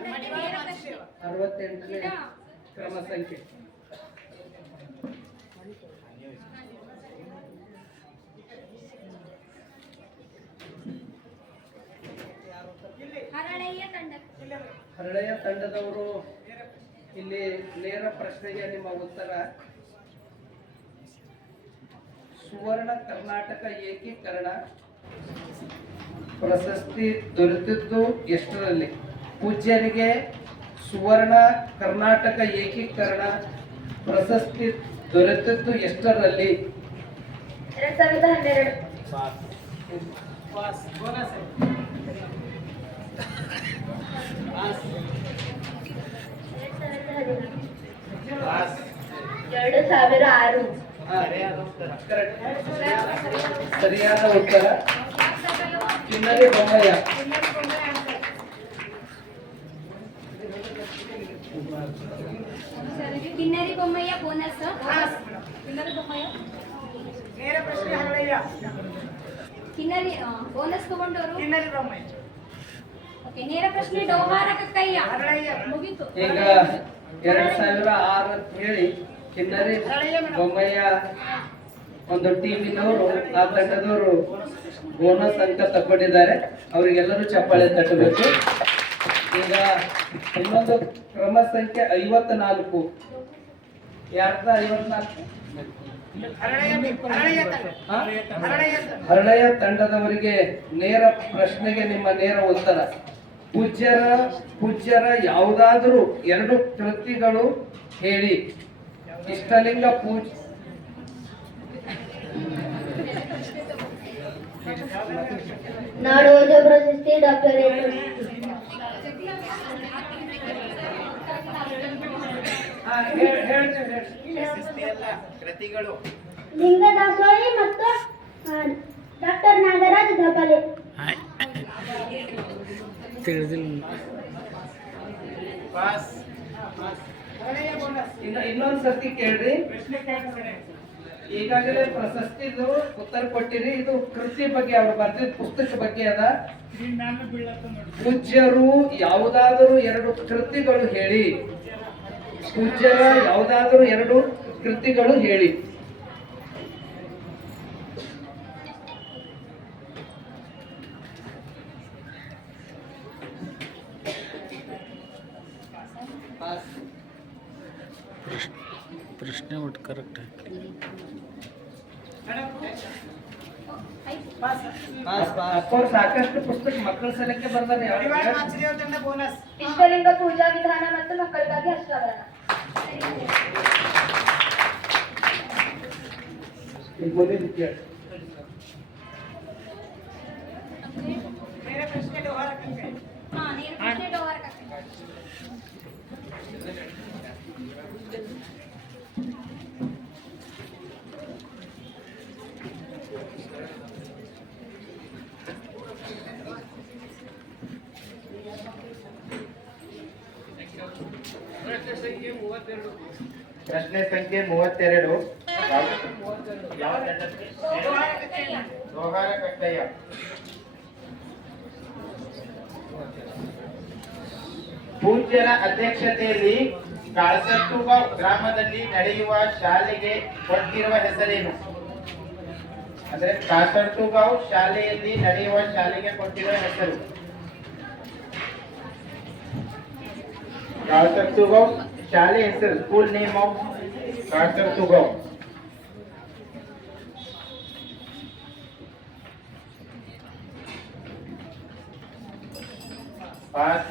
68ನೇ ಕ್ರಮ ಸಂಖ್ಯೆ. ಹರಳೆಯ ತಂಡದವರು ಇಲ್ಲಿ ನೇರ ಪ್ರಶ್ನೆಗೆ ನಿಮ್ಮ ಉತ್ತರ ಸುವರ್ಣ ಕರ್ನಾಟಕ ಏಕೀಕರಣ ಪ್ರಶಸ್ತಿ ದೊರೆತಿದ್ದು ಎಷ್ಟರಲ್ಲಿ? ಪೂಜ್ಯರಿಗೆ ಸುವರ್ಣ ಕರ್ನಾಟಕ ಏಕೀಕರಣ ಪ್ರಶಸ್ತಿ ದೊರೆತಿದ್ದು ಎಷ್ಟರಲ್ಲಿ? 2012. ಪಾಸ್. ಬೋನಸ್. 2006. ಸರಿಯಾದ ಉತ್ತರ ಕಿನ್ನರಿ ಬೊಮ್ಮಯ್ಯ. ಕಿನ್ನರಿ ಬೊಮ್ಮಯ್ಯ ಬೋನಸ್. ಕಿನ್ನರಿ ಬೊಮ್ಮಯ್ಯ ನೇರ ಪ್ರಶ್ನೆ ಹರಳಯ್ಯ. ಕಿನ್ನರಿ ಬೋನಸ್ ತಗೊಂಡವರು ಕಿನ್ನರಿ ಬೊಮ್ಮಯ್ಯ. ಓಕೆ, ನೇರ ಪ್ರಶ್ನೆ ಡೋಹಾರ ಕಕ್ಕಯ್ಯ ಹರಳಯ್ಯ ಮುಗಿತು. ಈಗ 2006 ಅಂತ ಹೇಳಿ ಕಿನ್ನರಿ ಬೊಮ್ಮಯ್ಯ ಒಂದು ಟೀಮಿನವರು ಆ ತಂಡದವರು ಬೋನಸ್ ಅಂಕ ತಗೊಂಡಿದ್ದಾರೆ. ಅವರಿಗೆಲ್ಲರೂ ಚಪ್ಪಾಳೆ ತಟ್ಟಬೇಕು. ಈಗ ಇನ್ನೊಂದು ಕ್ರಮ ಸಂಖ್ಯೆ 54. ಯಾರ್ದ 54? ಹರಳೆಯ ತಂಡದವರಿಗೆ ನೇರ ಪ್ರಶ್ನೆಗೆ ನಿಮ್ಮ ನೇರ ಉತ್ತರ ಪೂಜ್ಯರ ಯಾವುದಾದರೂ 2 ಕೃತಿಗಳು ಹೇಳಿ. ಇಷ್ಟಲಿಂಗ ನಾಡೋಜ ಪ್ರಶಸ್ತಿ ಡಾಕ್ಟರ್ ಕೃತಿಗಳು ಲಿಂಗದಾಸೋಹಿ ಮತ್ತು ಡಾಕ್ಟರ್ ನಾಗರಾಜ್ ಧಬಲೆ. ಇನ್ನೊಂದ್ ಸರ್ತಿ ಕೇಳ್ರಿ. ಈಗಾಗಲೇ ಪ್ರಶಸ್ತಿದು ಉತ್ತರ ಕೊಟ್ಟಿರಿ. ಇದು ಕೃತಿ ಬಗ್ಗೆ ಅವ್ರು ಬರ್ತಿದ್ ಪುಸ್ತಕ ಬಗ್ಗೆ ಅದ. ಪೂಜ್ಯರು ಯಾವುದಾದರೂ 2 ಕೃತಿಗಳು ಹೇಳಿ. ಪೂಜ್ಯರ ಯಾವುದಾದರೂ 2 ಕೃತಿಗಳು ಹೇಳಿ. ಪ್ರಶ್ನೆ ಒಟ್ಟು ಕರೆಕ್ಟ್ ಸಾಕಷ್ಟು ಪುಸ್ತಕ ಮಕ್ಕಳ ಸಲಕ್ಕೆ ಬರ್ತಾರೆ. ಬೋನಸ್. ಇಷ್ಟಲಿಂಗ ಪೂಜಾ ವಿಧಾನ ಮತ್ತು ಮಕ್ಕಳಿಗಾಗಿ ಹಸ್ತಾವರಣ. ನೇರ ಪ್ರಶ್ನೆ ಡೋಹಾರ ಕಕ್ಕಯ್ಯ. ನೇರ ಪ್ರಶ್ನೆ ಡೋಹಾರ ಕಕ್ಕಯ್ಯ. ಪ್ರಶ್ನೆ ಸಂಖ್ಯೆ 32. ಡೋಹಾರ ಕಕ್ಕಯ್ಯ. ಪೂಜ್ಯರ ಅಧ್ಯಕ್ಷತೆಯಲ್ಲಿ ಕಾಳಸತ್ತುಗಾಂವ್ ಗ್ರಾಮದಲ್ಲಿ ನಡೆಯುವ ಶಾಲೆಗೆ ಕೊಟ್ಟಿರುವ ಹೆಸರೇನು? ಅಂದ್ರೆ ಕಾಸರತುಗಾಂವ್ ಶಾಲೆಯಲ್ಲಿ ನಡೆಯುವ ಶಾಲೆಗೆ ಕೊಟ್ಟಿರುವ ಹೆಸರು. ಕಾಸರತುಗಾಂವ್ ಶಾಲೆ ಹೆಸರು. School name of Kasaratugaon. Pass.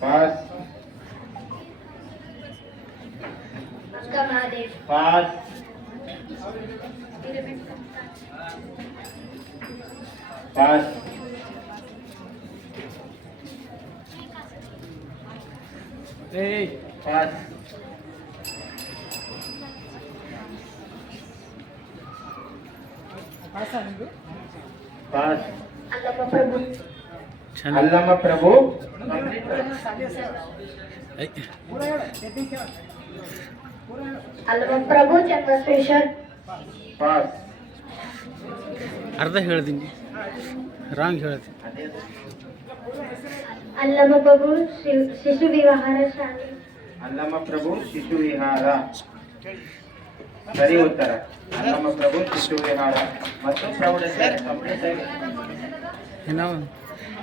Pass. Pass. Pass. Pass. Pass. Pass. Allah Prabhu. Allama Prabhu ಐ ಪ್ರಭು ಚಂದ್ರಶೇಖರ್ ಪಾಸ್. ಅರ್ಧ ಹೇಳ್ತೀನಿ ರಾಂಗ್ ಹೇಳ್ತೀನಿ. ಅಲ್ಲಮ ಪ್ರಭು ಶಿಶು ವಿಹಾರ ಶಾಲೆ. ಅಲ್ಲಮ ಪ್ರಭು ಶಿಶು ವಿಹಾರ ಸರಿ ಉತ್ತರ. ಅಲ್ಲಮ ಪ್ರಭು ಶಿಶು ವಿಹಾರ ಮತ್ತು ಪ್ರೌಢಶಾಲೆ ಕಂಪ್ಲೀಟ್ ಆಗಿ.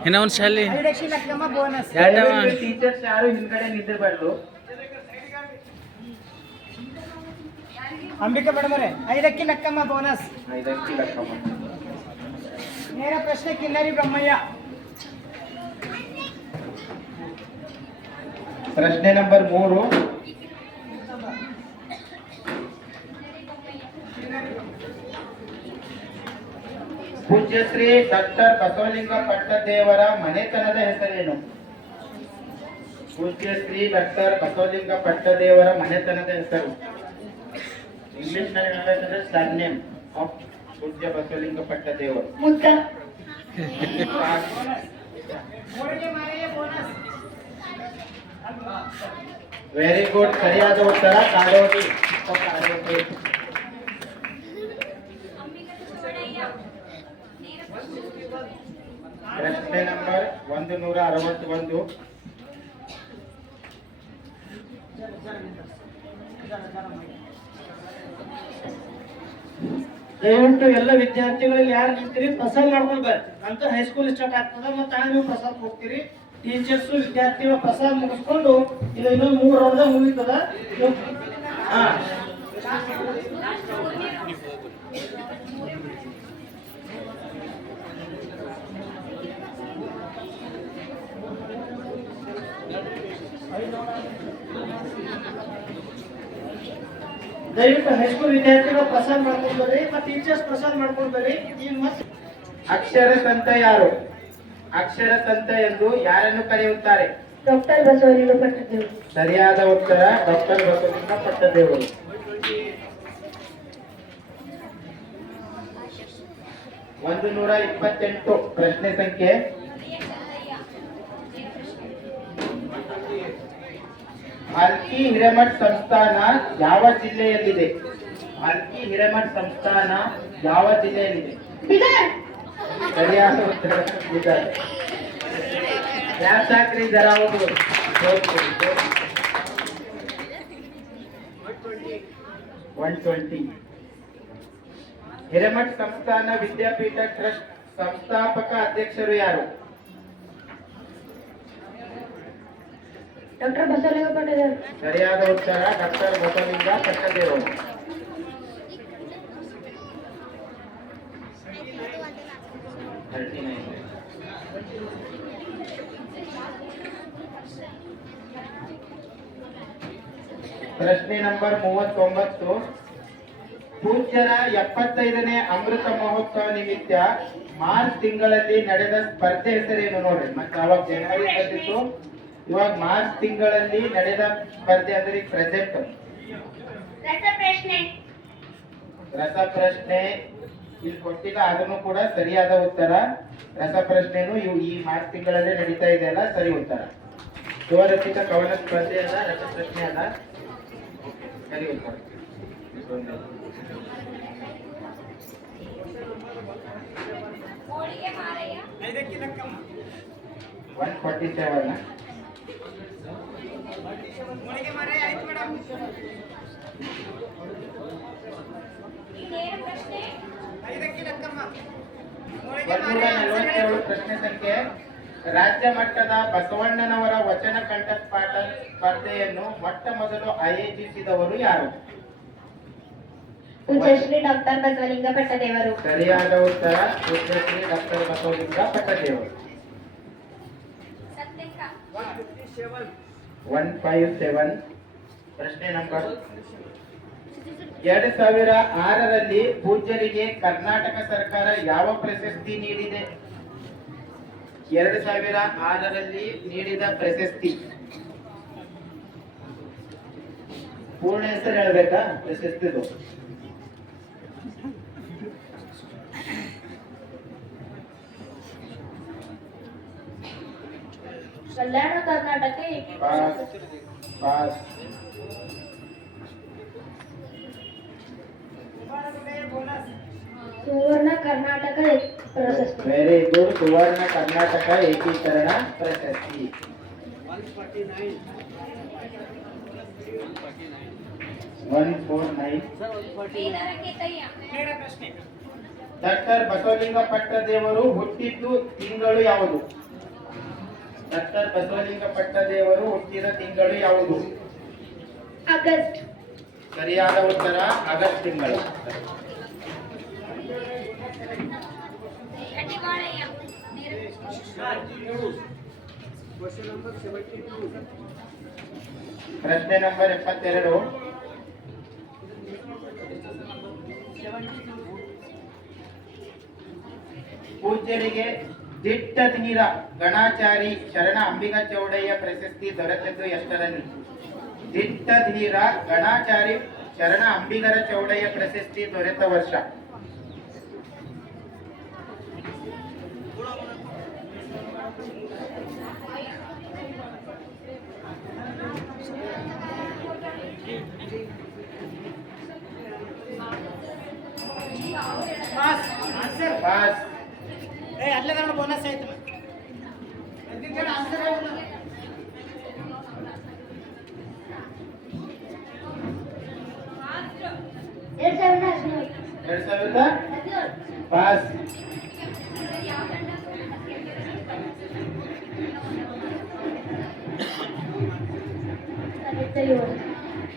ಇನ್ನೂ ಒಂದು ಶಾಲೆ ಐದಕ್ಕಿ ಲಕ್ಕಮ್ಮ ಬೋನಸ್. ಎರಡವ ಟೀಚರ್ಸ್ ಯಾರು ಹಿಂದ್ಗಡೆ ನಿಂತಿರಬಾರ್ದು. ಅಂಬಿಕಾ ಮೇಡಮರೇ, ಐದಕ್ಕಿ ಲಕ್ಕಮ್ಮ ಬೋನಸ್. ಇದಕ್ಕೆ ಲಕ್ಕಮ್ಮ. ನೇರ ಪ್ರಶ್ನೆ ಕಿನ್ನರಿ ಬ್ರಹ್ಮಯ್ಯ. ಪ್ರಶ್ನೆ ನಂಬರ್ 3. ಪೂಜ್ಯ ಶ್ರೀ ಡಾಕ್ಟರ್ ಬಸವಲಿಂಗ ಪಟ್ಟದೇವರ ಮನೆತನದ ಹೆಸರೇನು? ಪೂಜ್ಯ ಶ್ರೀ ಡಾಕ್ಟರ್ ಬಸವಲಿಂಗ ಪಟ್ಟದೇವರ ಮನೆತನದ ಹೆಸರು. ಇಂಗ್ಲಿಷ್ ನಲ್ಲಿ ಹೇಳಬೇಕಂದ್ರೆ ಸರ್ನೇಮ್ ಆಫ್ ಪೂಜ್ಯ ಬಸವಲಿಂಗ ಪಟ್ಟದೇವರು. ಮುದ್ದ. ಮೂರಿಗೆ ಮಾರೆಯ ಬೋನಸ್. ವೆರಿ ಗುಡ್, ಸರಿಯಾದ ಉತ್ತರ ಕಾಡೋಡಿ. ಪ್ರಶ್ನೆ ನಂಬರ್ 161. ದಯವಿಟ್ಟು ಎಲ್ಲ ವಿದ್ಯಾರ್ಥಿಗಳಲ್ಲಿ ಯಾರು ನಿಂತೀರಿ ಪ್ರಸಾದ ಮಾಡ್ಕೊಂಡು ಬರ್ರಿ. ಅಂತ ಹೈಸ್ಕೂಲ್ ಸ್ಟಾರ್ಟ್ ಆಗ್ತದ ಮತ್ತೆ ನೀವು ಪ್ರಸಾದ ಹೋಗ್ತೀರಿ. ಟೀಚರ್ಸ್ ವಿದ್ಯಾರ್ಥಿಗಳ ಪ್ರಸಾದ ಮುಗಿಸ್ಕೊಂಡು ಇದು ಇನ್ನೊಂದು 3 ರೌಂಡ್ ಮುಗಿತದ. ಹಾ ದಯವಿಟ್ಟು ಹೈಸ್ಕೂಲ್ ವಿದ್ಯಾರ್ಥಿಗಳು ಪ್ರಸಾದ ಮಾಡ್ಕೊಂಡು ಬರ್ರಿ ಮತ್ತೆ ಟೀಚರ್ಸ್ ಪ್ರಸಾದ ಮಾಡ್ಕೊಂಡು ಬರ್ರಿ. ಈಗ ಮತ್ತೆ ಅಕ್ಷರ ಸಂತ ಯಾರು? ಅಕ್ಷರ ಸಂತ ಎಂದು ಯಾರನ್ನು ಕರೆಯುತ್ತಾರೆ? ಡಾಕ್ಟರ್ ಬಸವಲಿಂಗ ಪಟ್ಟದೇವರು. ಸರಿಯಾದ ಉತ್ತರ ಡಾಕ್ಟರ್ ಬಸವಲಿಂಗ ಪಟ್ಟದೇವರು. 128. ಪ್ರಶ್ನೆ ಸಂಖ್ಯೆ. ಹಲ್ಕಿ ಹಿರೇಮಠ್ ಸಂಸ್ಥಾನ ಯಾವ ಜಿಲ್ಲೆಯಲ್ಲಿದೆ? ಹಲ್ಕಿ ಹಿರೇಮಠ್ ಸಂಸ್ಥಾನ ಯಾವ ಜಿಲ್ಲೆಯಲ್ಲಿದೆ? ಸರಿಯಾದ ಉತ್ತರ ಬೀದರ್. ಯಾಸಾಕ್ರಿ ಜರ ಅವರು 120. ಹಿರೇಮಠ್ ಸಂಸ್ಥಾನ ವಿದ್ಯಾಪೀಠ ಟ್ರಸ್ಟ್ ಸಂಸ್ಥಾಪಕ ಅಧ್ಯಕ್ಷರು ಯಾರು? ಡಾಕ್ಟರ್ ಬಸವಲಿಂಗ ಪಟ್ಟದೇವರು. ಸರಿಯಾದ ಉತ್ತರ ಡಾಕ್ಟರ್ ಬಸವಲಿಂಗ ಪಟ್ಟದೇವರು. ಪ್ರಶ್ನೆ ನಂಬರ್ 39. ಪೂಜ್ಯರ 75ನೇ ಅಮೃತ ಮಹೋತ್ಸವ ನಿಮಿತ್ತ ಮಾರ್ಚ್ ತಿಂಗಳಲ್ಲಿ ನಡೆದ ಸ್ಪರ್ಧೆ ಹೆಸರೇನು? ನೋಡ್ರಿ, ಮತ್ತೆ ಅವಾಗ ಜನವರಿ ಬಂದಿತ್ತು, ಇವಾಗ ಮಾರ್ಚ್ ತಿಂಗಳಲ್ಲಿ ನಡೆದ ಸ್ಪರ್ಧೆ ಅಂದ್ರೆ ಈಗ ಪ್ರೆಸೆಂಟ್. ರಸಪ್ರಶ್ನೆ ಇಲ್ಲಿ ಕೊಟ್ಟಿಲ್ಲ, ಅದನ್ನು ಕೂಡ ಸರಿಯಾದ ಉತ್ತರ. ರಸಪ್ರಶ್ನೆನು ಈ ಮಾರ್ಚ್ ತಿಂಗಳಲ್ಲೇ ನಡೀತಾ ಇದೆ ಅಲ್ಲ, ಸರಿ ಉತ್ತರ. ಸ್ವರಚಿತ ಕವನ ಸ್ಪರ್ಧೆ ಅಲ್ಲ, ರಸಪ್ರಶ್ನೆ ಅಲ್ಲ, ಸರಿ ಉತ್ತರ. ಐದಕ್ಕಿ ಲಕ್ಕಮ್ಮ. 147. ಮೂರಿಗೆ ಮಾರೆ ಆಯ್ತು ಮೇಡಮ್. ಐದಕ್ಕಿ ಲಕ್ಕಮ್ಮ. ಮೂರಿಗೆ ಮಾರೆ 147. ಪ್ರಶ್ನೆ ಸಂಖ್ಯೆ. ರಾಜ್ಯ ಮಟ್ಟದ ಬಸವಣ್ಣನವರ ವಚನ ಕಂಠಪಾಠ ಸ್ಪರ್ಧೆಯನ್ನು ಮೊಟ್ಟ ಮೊದಲು ಆಯೋಜಿಸಿದವರು ಯಾರು? ಪೂಜ್ಯಶ್ರೀ ಡಾಕ್ಟರ್ ಬಸವಲಿಂಗ ಪಟ್ಟದೇವರು. ಸರಿಯಾದ ಉತ್ತರ ಪೂಜ್ಯಶ್ರೀ ಡಾಕ್ಟರ್ ಬಸವಲಿಂಗ ಪಟ್ಟದೇವರು. 157. ಪ್ರಶ್ನೆ ನಂಬರ್ 2006ರಲ್ಲಿ ಪೂಜ್ಯರಿಗೆ ಕರ್ನಾಟಕ ಸರ್ಕಾರ ಯಾವ ಪ್ರಶಸ್ತಿ ನೀಡಿದೆ? 2006ರಲ್ಲಿ ನೀಡಿದ ಪ್ರಶಸ್ತಿ ಪೂರ್ಣ ಹೆಸರು ಹೇಳ್ಬೇಕಾ ಪ್ರಶಸ್ತಿದು? ಕಲ್ಯಾಣ ಕರ್ನಾಟಕ ಪಾಸ್ ಪಾಸ್ ಸುವರ್ಣ ಕರ್ನಾಟಕ ಪ್ರಶಸ್ತಿ ವೆರಿ ಗುಡ್. ಸುವರ್ಣ ಕರ್ನಾಟಕ ಏಕೀಕರಣ ಪ್ರಶಸ್ತಿ. 149. ನೇರ ಪ್ರಶ್ನೆ. ಡಾಕ್ಟರ್ ಬಸವಲಿಂಗ ಪಟ್ಟದೇವರು ಹುಟ್ಟಿದ್ದು ತಿಂಗಳು ಯಾವುದು? ಡಾಕ್ಟರ್ ಬಸವಲಿಂಗ ಪಟ್ಟದೇವರು ಹುಟ್ಟಿದ ತಿಂಗಳು ಯಾವುದು? ಆಗಸ್ಟ್. ಸರಿಯಾದ ಉತ್ತರ ಆಗಸ್ಟ್ ತಿಂಗಳು. ಪ್ರಶ್ನೆ ನಂಬರ್ 72. ಪೂಜ್ಯರಿಗೆ ದಿಟ್ಟ ಧೀರ ಗಣಾಚಾರಿ ಶರಣ ಅಂಬಿಗ ಚೌಡಯ್ಯ ಪ್ರಶಸ್ತಿ ದೊರೆತದ್ದು ಎಷ್ಟರಲ್ಲಿ? ದಿಟ್ಟ ಧೀರ ಗಣಾಚಾರಿ ಶರಣ ಅಂಬಿಗರ ಚೌಡಯ್ಯ ಪ್ರಶಸ್ತಿ ದೊರೆತ ವರ್ಷ? ಪಾಸ್. ಆನ್ಸರ್. ಪಾಸ್. ಅಲ್ಲೇ ನೋಡು ಬೋನಸ್ ಆಯ್ತು. ಆನ್ಸರ್ ಎರಡ್ ಸಾವಿರದ 2000 ಪಾಸ್. ಹದಿನೇಳು.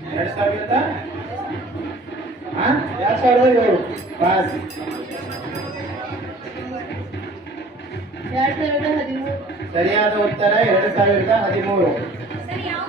2000 2007 ಪಾಸ್. 2013. ಸರಿಯಾದ ಉತ್ತರ 2013. ಸರ್ ಯಾವ